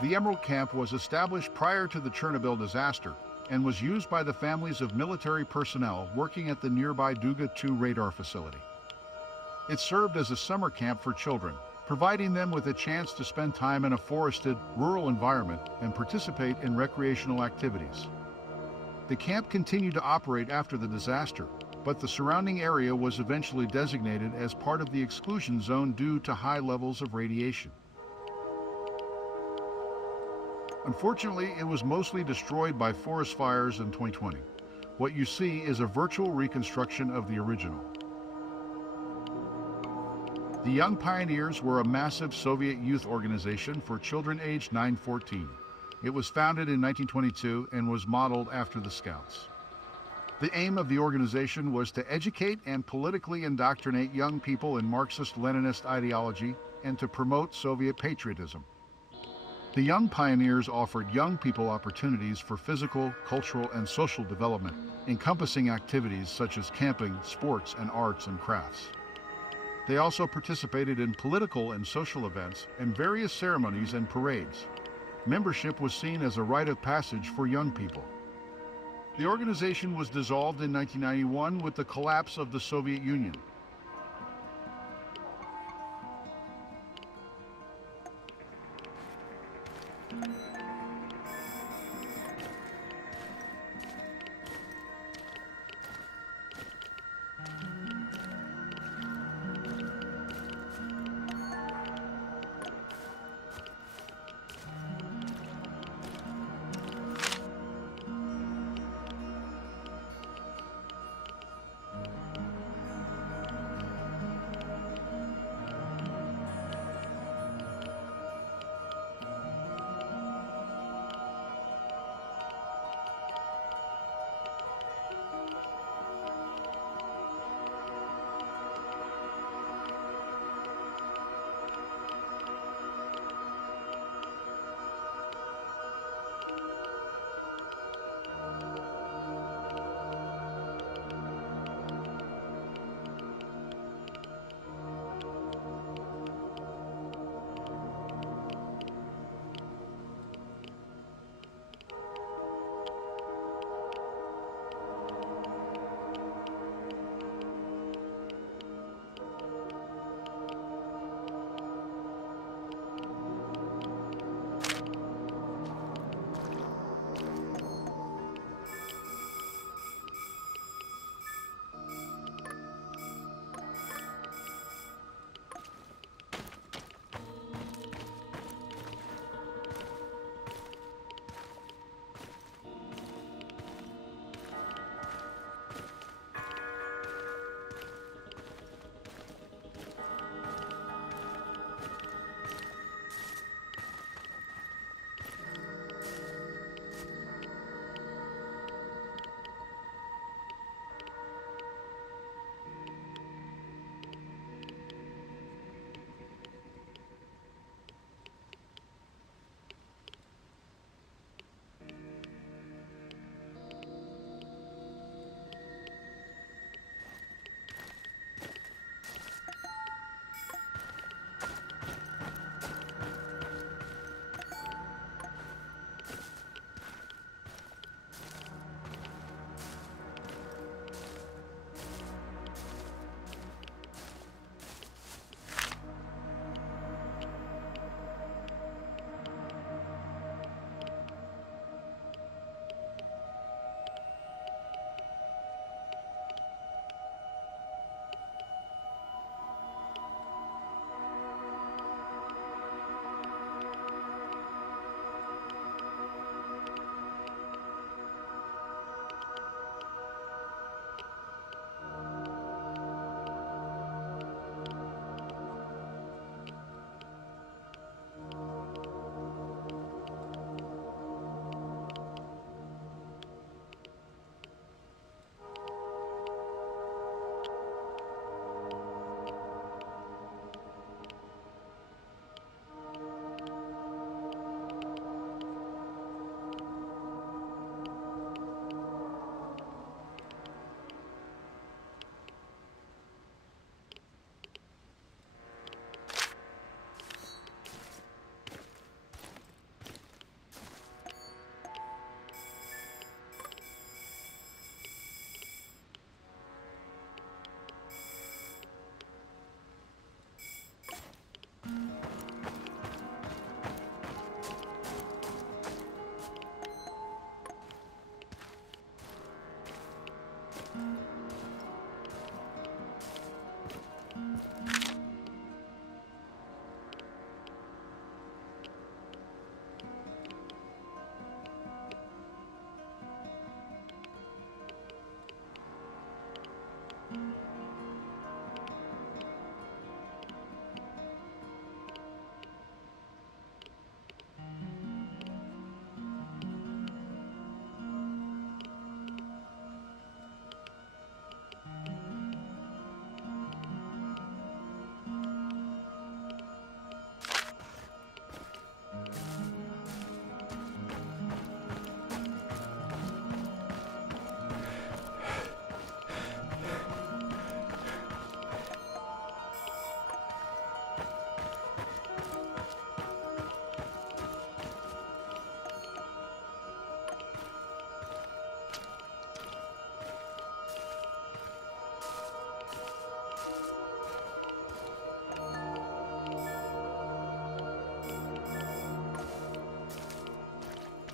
The Emerald Camp was established prior to the Chernobyl disaster and was used by the families of military personnel working at the nearby Duga 2 radar facility. It served as a summer camp for children, providing them with a chance to spend time in a forested, rural environment and participate in recreational activities. The camp continued to operate after the disaster, but the surrounding area was eventually designated as part of the exclusion zone due to high levels of radiation. Unfortunately, it was mostly destroyed by forest fires in 2020. What you see is a virtual reconstruction of the original. The Young Pioneers were a massive Soviet youth organization for children aged 9–14. It was founded in 1922 and was modeled after the Scouts. The aim of the organization was to educate and politically indoctrinate young people in Marxist-Leninist ideology and to promote Soviet patriotism. The Young Pioneers offered young people opportunities for physical, cultural, and social development, encompassing activities such as camping, sports, and arts and crafts. They also participated in political and social events and various ceremonies and parades. Membership was seen as a rite of passage for young people. The organization was dissolved in 1991 with the collapse of the Soviet Union.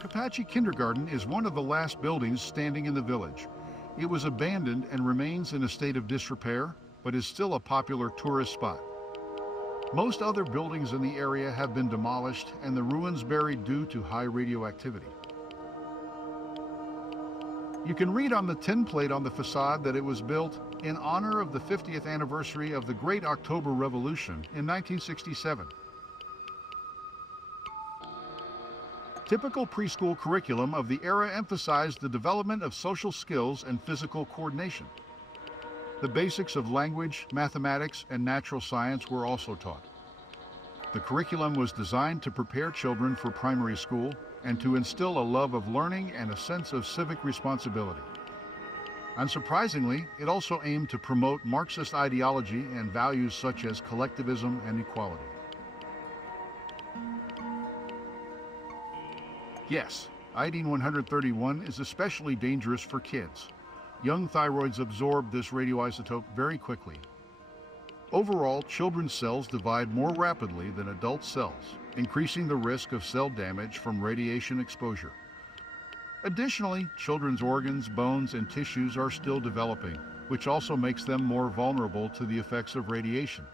Kopachi Kindergarten is one of the last buildings standing in the village. It was abandoned and remains in a state of disrepair, but is still a popular tourist spot. Most other buildings in the area have been demolished and the ruins buried due to high radioactivity. You can read on the tin plate on the facade that it was built in honor of the 50th anniversary of the Great October Revolution in 1967. Typical preschool curriculum of the era emphasized the development of social skills and physical coordination. The basics of language, mathematics, and natural science were also taught. The curriculum was designed to prepare children for primary school and to instill a love of learning and a sense of civic responsibility. Unsurprisingly, it also aimed to promote Marxist ideology and values such as collectivism and equality. Yes, iodine-131 is especially dangerous for kids. Young thyroids absorb this radioisotope very quickly. Overall, children's cells divide more rapidly than adult cells, increasing the risk of cell damage from radiation exposure. Additionally, children's organs, bones, and tissues are still developing, which also makes them more vulnerable to the effects of radiation.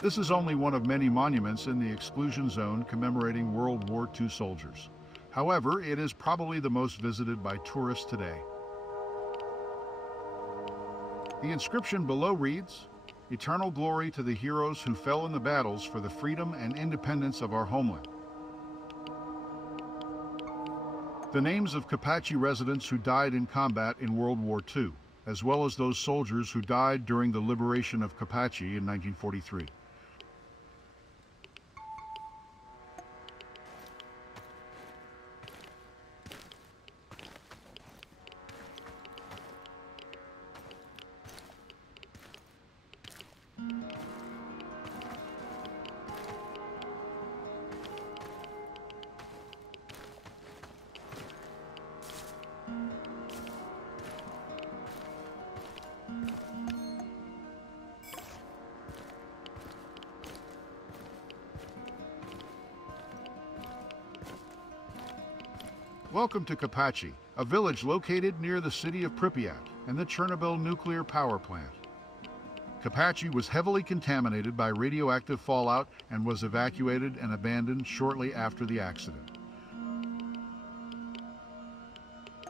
This is only one of many monuments in the exclusion zone commemorating World War II soldiers. However, it is probably the most visited by tourists today. The inscription below reads, "Eternal glory to the heroes who fell in the battles for the freedom and independence of our homeland." The names of Kopachi residents who died in combat in World War II, as well as those soldiers who died during the liberation of Kopachi in 1943. Welcome to Kopachi, a village located near the city of Pripyat and the Chernobyl nuclear power plant. Kopachi was heavily contaminated by radioactive fallout and was evacuated and abandoned shortly after the accident.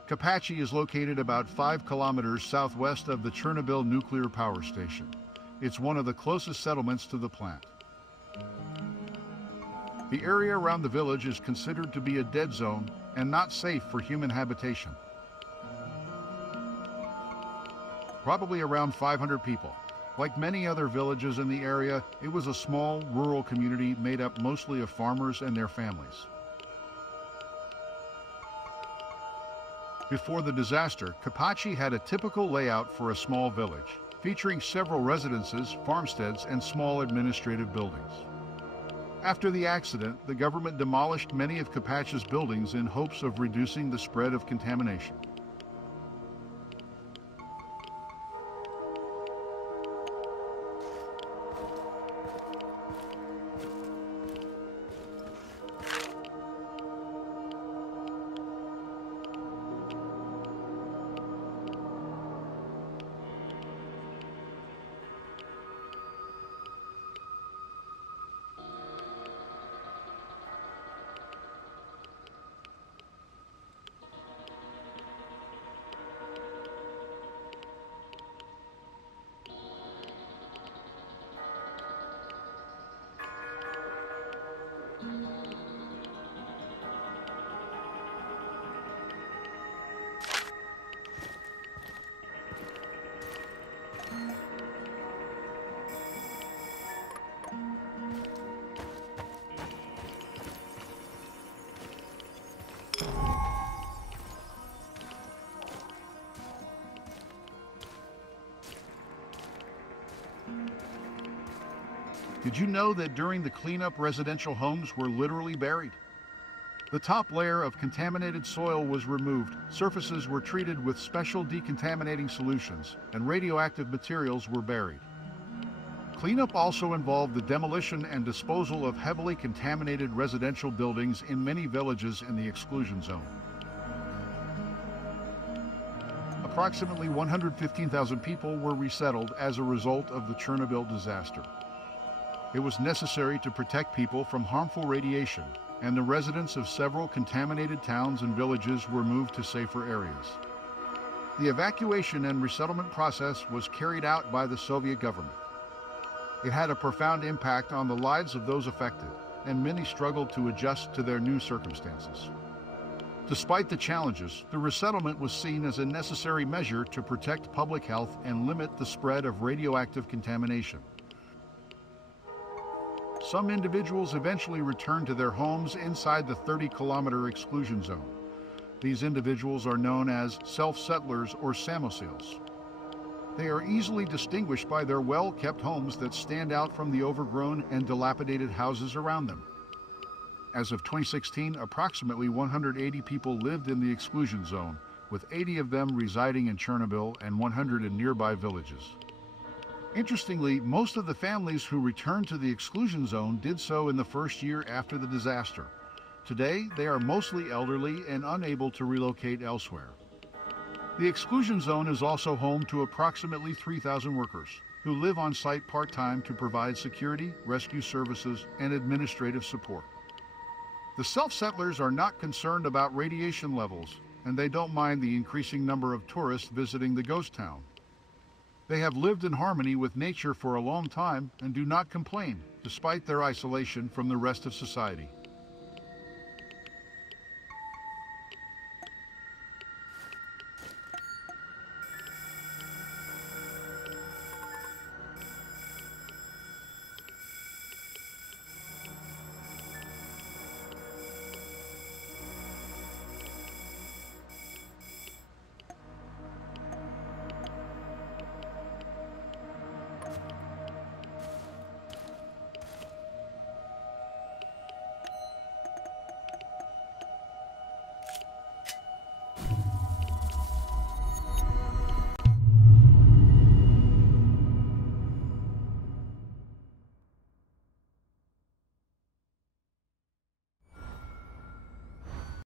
Kopachi is located about 5 kilometers southwest of the Chernobyl nuclear power station. It's one of the closest settlements to the plant. The area around the village is considered to be a dead zone and not safe for human habitation. Probably around 500 people. Like many other villages in the area, it was a small, rural community made up mostly of farmers and their families. Before the disaster, Kopachi had a typical layout for a small village, featuring several residences, farmsteads, and small administrative buildings. After the accident, the government demolished many of Kopachi's buildings in hopes of reducing the spread of contamination. Did you know that during the cleanup, residential homes were literally buried? The top layer of contaminated soil was removed, surfaces were treated with special decontaminating solutions, and radioactive materials were buried. Cleanup also involved the demolition and disposal of heavily contaminated residential buildings in many villages in the exclusion zone. Approximately 115,000 people were resettled as a result of the Chernobyl disaster. It was necessary to protect people from harmful radiation, and the residents of several contaminated towns and villages were moved to safer areas. The evacuation and resettlement process was carried out by the Soviet government. It had a profound impact on the lives of those affected, and many struggled to adjust to their new circumstances. Despite the challenges, the resettlement was seen as a necessary measure to protect public health and limit the spread of radioactive contamination. Some individuals eventually returned to their homes inside the 30-kilometer exclusion zone. These individuals are known as self-settlers or samoseals. They are easily distinguished by their well-kept homes that stand out from the overgrown and dilapidated houses around them. As of 2016, approximately 180 people lived in the exclusion zone, with 80 of them residing in Chernobyl and 100 in nearby villages. Interestingly, most of the families who returned to the exclusion zone did so in the first year after the disaster. Today, they are mostly elderly and unable to relocate elsewhere. The exclusion zone is also home to approximately 3,000 workers who live on site part-time to provide security, rescue services, and administrative support. The self-settlers are not concerned about radiation levels, and they don't mind the increasing number of tourists visiting the ghost town. They have lived in harmony with nature for a long time and do not complain, despite their isolation from the rest of society.